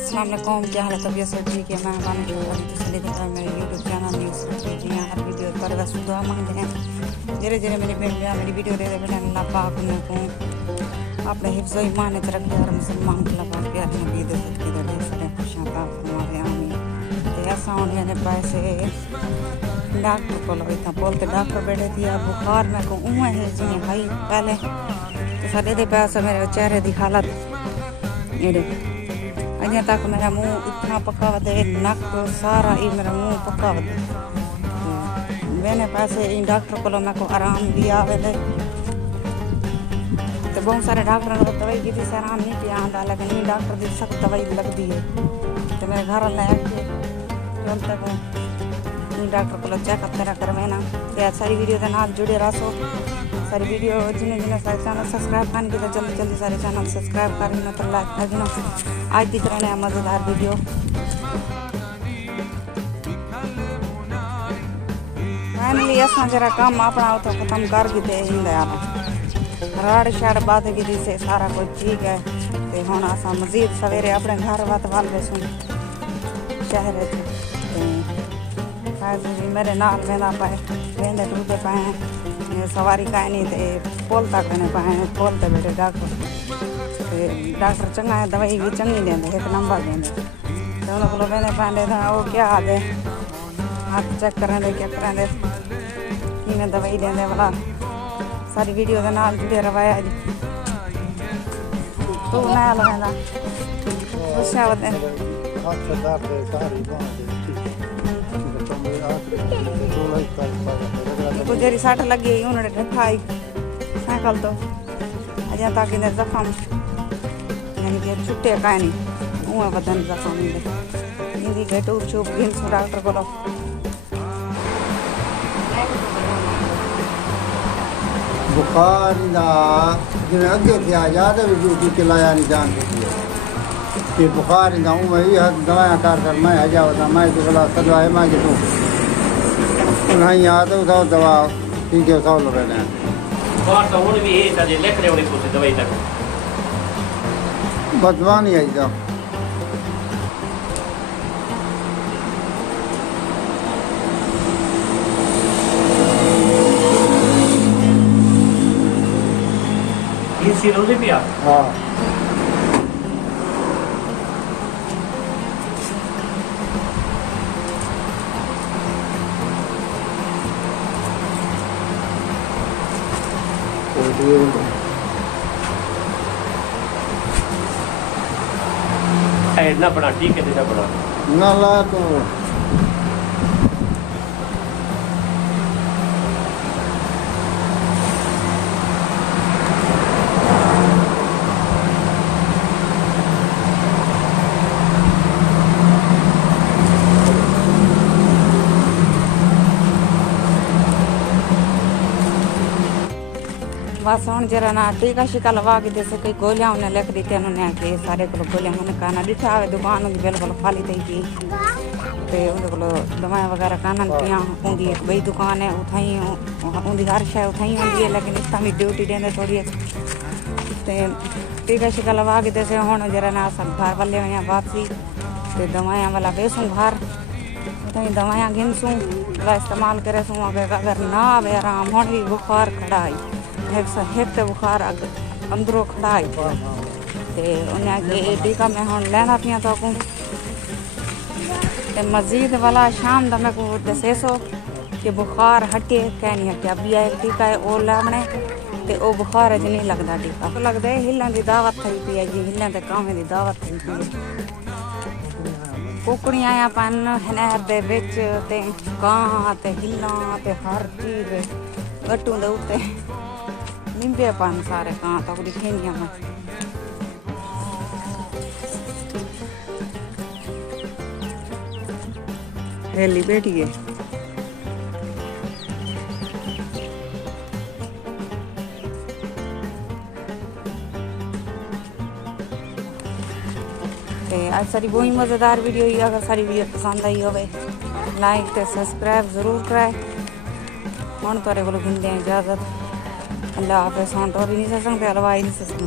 अस्सलाम वालेकुम, क्या हाल है? तबीयत सब ठीक है? मैं मेरे यूट्यूब चैनल न्यूज़ जी हाँ, हर वीडियो पर बस दुआ मांगते हैं धीरे धीरे मेरी मेरी वीडियो दे बेटा अल्लाह पाक उनको अपने हिफ्ज़ व ईमान च रखे और मुसलमान अल्लाह पाक प्यार नबी दे सदके दे सारे खुशियां प्राप्त फरमावे आमीन। ते ऐसा होने मैंने पैसे डॉक्टर को इतना बोलते डॉक्टर बैठे थी बुखार मेरे को उमें है जी भाई पहले तो साढ़े दे पैसे मेरे चेहरे की हालत ये अजें तक मेरा मुंह इतना पक्का वधे नक सारा ही मेरा मुंह पक्का वधे मैंने पैसे इन डॉक्टर को मेरे को आराम दिया वे तो बहुत सारे डॉक्टर ने दवाई की थी आराम नहीं पिया आता लेकिन इन डॉक्टर की सख्त दवाई लगती है तो मेरे घर वाले आके तुरंत डॉक्टर को चेकअप करा करवे ना तो सारी वीडियो के नाल जुड़े रहो सारी वीडियो जिन्हें जिन्हें सारे चैनल सब्सक्राइब करने की तो जल्दी जल्दी सारे चैनल सब्सक्राइब कर लेना तो लाइक कर देना। आज दिख रहे हैं मज़ेदार वीडियो फाइनली असा जरा काम अपना तो खत्म कर दी राड़ शाड़ बात की से सारा कुछ ठीक है तो हम असा मजीद सवेरे अपने घर वात वाल बेसूँ शहर मेरे नाल वेंदा पाए वेंदे टूटे पाए सवारी का नहीं थे पोल तक ने पाए पोल ते बैठे डॉक्टर चंगा है दवाई भी चंगी देंगे एक नंबर देंगे तो उन्होंने को वेंदे पाए वो क्या हाल है हाथ चेक करें क्या करें कि मैं दवाई देंगे वाला सारी वीडियो के नाल जुड़े रवाया जी तू नया लगाना गुस्सा होते को जरी सट लगी उन्होंने ढकाई साइकिल तो अजा तक इन्हें जख्म यानी कि छुट्टे का नहीं उँ बदन जख्म इनकी के टूप छूप गिन डॉक्टर को बुखार जिन्हें अगे थे आ जाते भी ड्यूटी चलाया नहीं जान सकती बुखार दवाया कर मैं हजा होता मैं तो बोला सदवाए मैं कि तू नहीं आते उठाओ दवा ठीक है उठाओ लो रहने बदवा नहीं आई था हाँ ना बना ठीक है ना बना ना ला तो बस हम जरा ना टीका शिका लवा के जैसे कई गोलियां उन्हें लिख दी थी उन्होंने आके सारे को गोलियां उन्हें कहना डिठा आवे दुकान उनकी बिल्कुल खाली थी थी तो उनके को दवाएं वगैरह कानन पिया उनकी एक बई दुकान है उठाई उनकी हर शय उठाई होंगी है लेकिन इस भी ड्यूटी देंगे थोड़ी तो टीका शिका लवा के जैसे हम जरा ना सब घर वाले हुए वापसी तो दवाएं वाला बेसूँ घर उठाई दवाएं गिनसूँ वाला इस्तेमाल करे सूँ अगर ना आवे आराम हम भी बुखार खड़ा आई एक तो बुखार अंदरों खड़ा है तो उन्हें आगे टीका मैं हम लेना पिया तो मजीद वाला शाम का मैं को दसे सो कि बुखार हटे कह नहीं हटिया भी एक टीका है वो लाने तो वो बुखार च नहीं लगता टीका तो लगता है हिलन की दावत थी पी है जी हिलन के कामें की दावत थी पी कुकड़ियाँ आया पन नहर के बिच कां हिलां हर चीज गट्टू के उत्ते निंबे पान सारे कहाँ तक दिखेंगे मैं हेली बैठी है आज सारी वही मज़ेदार वीडियो ही अगर सारी वीडियो पसंद आई हो लाइक तो सब्सक्राइब जरूर कराए हम थोड़े को गिनते हैं इजाज़त अल्लाह हाफ़िज़। हम तो भी नहीं सकते हलवाई नहीं सकते।